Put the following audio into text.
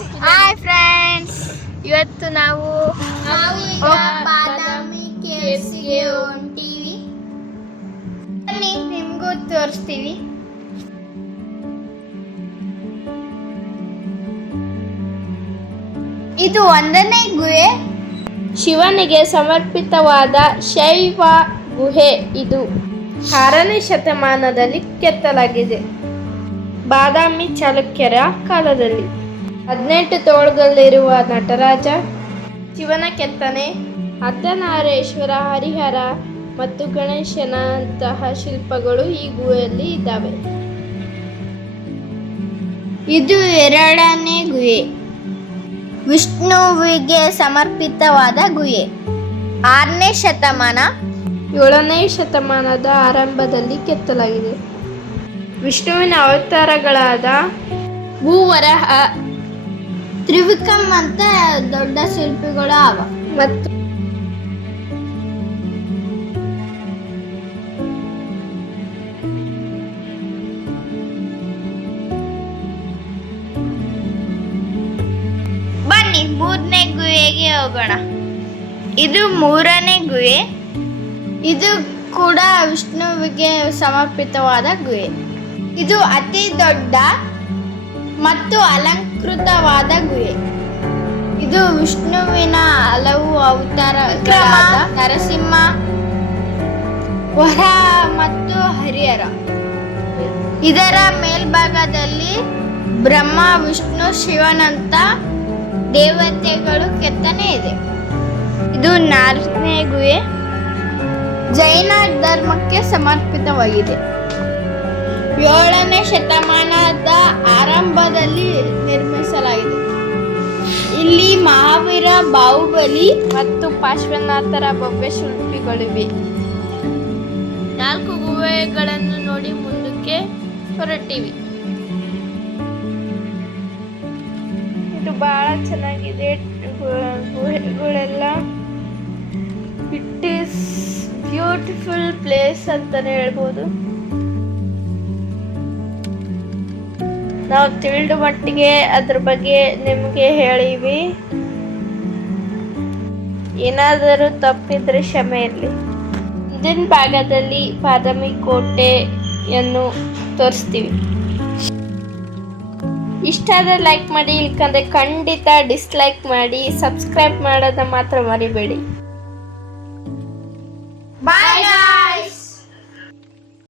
Hi friends ಇವತ್ತು ನಾವು ನಾವೀಗ ಬಾದಾಮಿ ಕೆಎಫ್ಸಿಗೆ ಹೊಂಟೀವಿ. ಬನ್ನಿ ನಿಮಗೂ ತೋರಿಸ್ತೀವಿ ಇದು ಒಂದನೇ ಗುಹೆ. ಶಿವನಿಗೆ ಸಮರ್ಪಿತವಾದ ಶೈವ ಗುಹೆ ಇದು. ಆರನೇ ಶತಮಾನದಲ್ಲಿ ಕೆತ್ತಲಾಗಿದೆ. ಬಾದಾಮಿ ಚಾಲುಕ್ಯರ ಕಾಲದಲ್ಲಿ. ಹದಿನೆಂಟು ತೋಳುಗಳಿರುವ ನಟರಾಜ, ಶಿವನ ಕೆತ್ತನೆ ಅರ್ಧನಾರೇಶ್ವರ ಹರಿಹರ ಮತ್ತು ಗಣೇಶನಂತಹ ಶಿಲ್ಪಗಳು ಈ ಗುಹೆಯಲ್ಲಿ ಇದ್ದಾವೆ. ಇದು ಎರಡನೇ ಗುಹೆ. ವಿಷ್ಣುವಿಗೆ ಸಮರ್ಪಿತವಾದ ಗುಹೆ. ಆರನೇ ಶತಮಾನ. ಏಳನೇ ಶತಮಾನದ ಆರಂಭದಲ್ಲಿ ಕೆತ್ತಲಾಗಿದೆ. ವಿಷ್ಣುವಿನ ಅವತಾರಗಳಾದ ಭೂವರಹ ತ್ರಿವಿಕ್ರಮ್ ಅಂತ ದೊಡ್ಡ ಶಿಲ್ಪಿಗಳು ಅವ. ಮತ್ತು ಬನ್ನಿ, ಮೂರನೇ ಗುಹೆಗೆ ಹೋಗೋಣ. ಇದು ಮೂರನೇ ಗುಹೆ. ಇದು ಕೂಡ ವಿಷ್ಣುವಿಗೆ ಸಮರ್ಪಿತವಾದ ಗುಹೆ. ಇದು ಅತಿ ದೊಡ್ಡ ಮತ್ತು ಅಲಂಕೃತವಾದ ಗುಹೆ. ಇದು ವಿಷ್ಣುವಿನ ಹಲವು ಅವತಾರ ನರಸಿಂಹ ವರ ಮತ್ತು ಹರಿಹರ. ಇದರ ಮೇಲ್ಭಾಗದಲ್ಲಿ ಬ್ರಹ್ಮ ವಿಷ್ಣು ಶಿವನಂತ ದೇವತೆಗಳು ಕೆತ್ತನೆ ಇದೆ. ಇದು ನಾಲ್ಕನೇ ಗುಹೆ. ಜೈನ ಧರ್ಮಕ್ಕೆ ಸಮರ್ಪಿತವಾಗಿದೆ. ಏಳನೇ ಶತಮಾನದ ಆರಂಭದಲ್ಲಿ ನಿರ್ಮಿಸಲಾಗಿದೆ. ಇಲ್ಲಿ ಮಹಾವೀರ ಬಾಹುಬಲಿ ಮತ್ತು ಪಾರ್ಶ್ವನಾಥರ ಭವ್ಯ ಶಿಲ್ಪಿಗಳಿವೆ. ನಾಲ್ಕು ಗುಹೆಗಳನ್ನು ನೋಡಿ ಮುಂದಕ್ಕೆ ಹೊರಟಿವಿ. ಇದು ಬಹಳ ಚೆನ್ನಾಗಿದೆ. ಗುಹೆಗಳೆಲ್ಲ ಇಟ್ ಈಸ್ ಬ್ಯೂಟಿಫುಲ್ ಪ್ಲೇಸ್ ಅಂತಾನೆ ಹೇಳ್ಬೋದು. ನಾವು ತಿಳಿದ ಮಟ್ಟಿಗೆ ಅದ್ರ ಬಗ್ಗೆ ನಿಮಗೆ ಹೇಳಿವಿ. ಏನಾದರೂ ತಪ್ಪಿದ್ರೆ ಕ್ಷಮೆ ಇರಲಿ. ಮುಂದಿನ ಭಾಗದಲ್ಲಿ ಬಾದಾಮಿ ಕೋಟೆಯನ್ನು ತೋರಿಸ್ತೀವಿ. ಇಷ್ಟ ಆದರೆ ಲೈಕ್ ಮಾಡಿ, ಇಲ್ಕಂದ್ರೆ ಖಂಡಿತ ಡಿಸ್ಲೈಕ್ ಮಾಡಿ ಸಬ್ಸ್ಕ್ರೈಬ್ ಮಾಡೋದನ್ನ ಮಾತ್ರ ಮರಿಬೇಡಿ. ಬಾಯ್